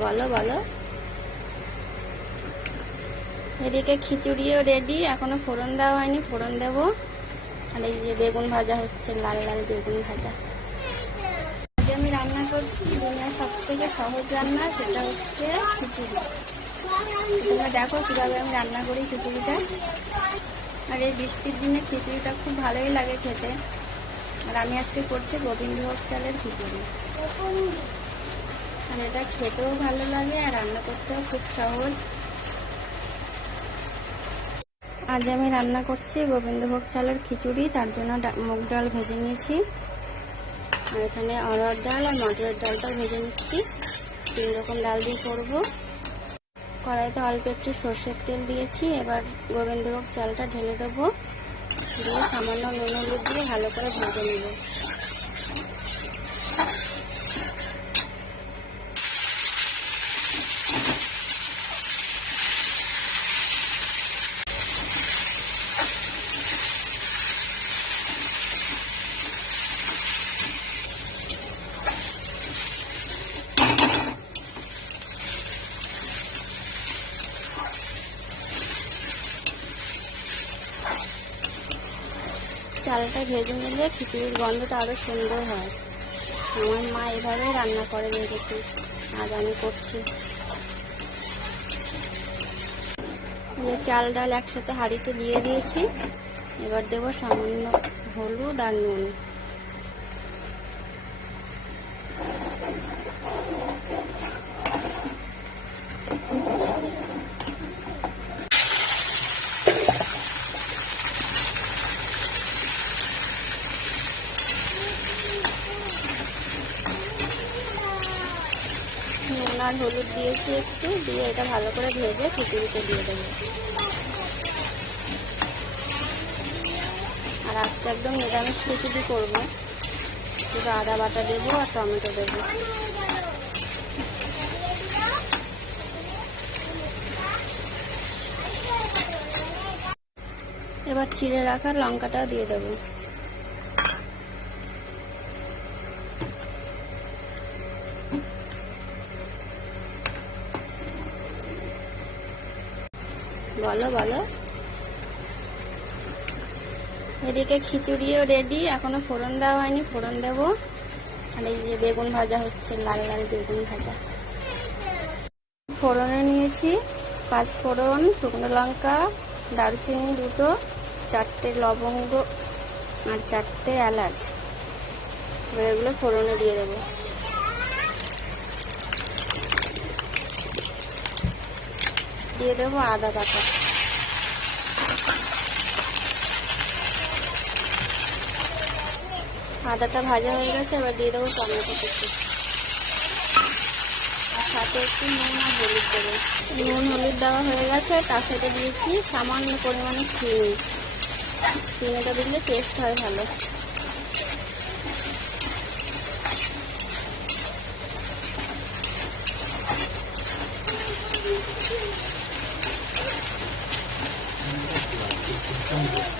বলো বলো। এদিকে খিচুড়িও রেডি এখনও ফোড়ন দেওয়া হয়নি, ফোড়ন দেব। আর এই যে বেগুন ভাজা হচ্ছে, লাল লাল বেগুন ভাজা। আমি রান্না করছি দুনিয়ার সব থেকে সহজ রান্না, সেটা হচ্ছে খিচুড়ি। তোমরা দেখো কীভাবে আমি রান্না করি খিচুড়িটা। আর এই বৃষ্টির দিনে খিচুড়িটা খুব ভালোই লাগে খেতে। আর আমি আজকে করছি গোবিন্দভোগ চালের খিচুড়ি। আর এটা খেতেও ভালো লাগে আর রান্না করতেও খুব সহজ। আজ আমি রান্না করছি গোবিন্দভোগ চালের খিচুড়ি, তার জন্য মুগ ডাল ভেজে নিয়েছি। আর এখানে অরহর ডাল আর মটরের ডালটাও ভেজে নিচ্ছি। তিন রকম ডাল দিয়ে করব। কড়াইতে অল্প একটু সর্ষের তেল দিয়েছি, এবার গোবিন্দভোগ চালটা ঢেলে দেবো। দিয়ে সামান্য নুন হলুদ দিয়ে ভালো করে ভেজে নেব। চালটা ভেজে নিলে খিচুড়ির গন্ধটা আরও সুন্দর হয়। আমার মা এভাবে রান্না করে ভেজেছি। আজ আমি করছি। যে চাল ডাল একসাথে হাঁড়িতে দিয়ে দিয়েছি, এবার দেবো সামান্য হলুদ আর নুন নুন আর হলুদ দিয়েছি একটু, দিয়ে এটা ভালো করে ভেজে খিচুড়িতে দিয়ে দেবো। আর আজকে একদম নিরামিষ খিচুড়ি করব। শুধু আদা বাটা দেবো আর টমেটো দেবো। এবার চিড়ে রাখা লঙ্কাটাও দিয়ে দেবো। বলো বলো। এদিকে খিচুড়িও রেডি এখনও ফোড়ন দেওয়া হয়নি, ফোড়ন দেব। আর এই যে বেগুন ভাজা হচ্ছে, লাল লাল বেগুন ভাজা। ফোড়নে নিয়েছি, পাঁচ ফোড়ন, শুকনো লঙ্কা, দারুচিনি দুটো, চারটে লবঙ্গ আর চারটে এলাচ। এগুলো ফোড়নে দিয়ে দেবো। দিয়ে দেবো আদা বাটা। আদাটা ভাজা হয়ে গেছে, এবার দিয়ে দেবো টমেটো কুচি। আর সাথে একটু নুন আর হলুদ দেবো। নুন, হলুদ দেওয়া হয়ে গেছে, তার সাথে দিয়েছি সামান্য পরিমাণে চিনি। চিনিটা দিলে টেস্ট হয় ভালো। 中国。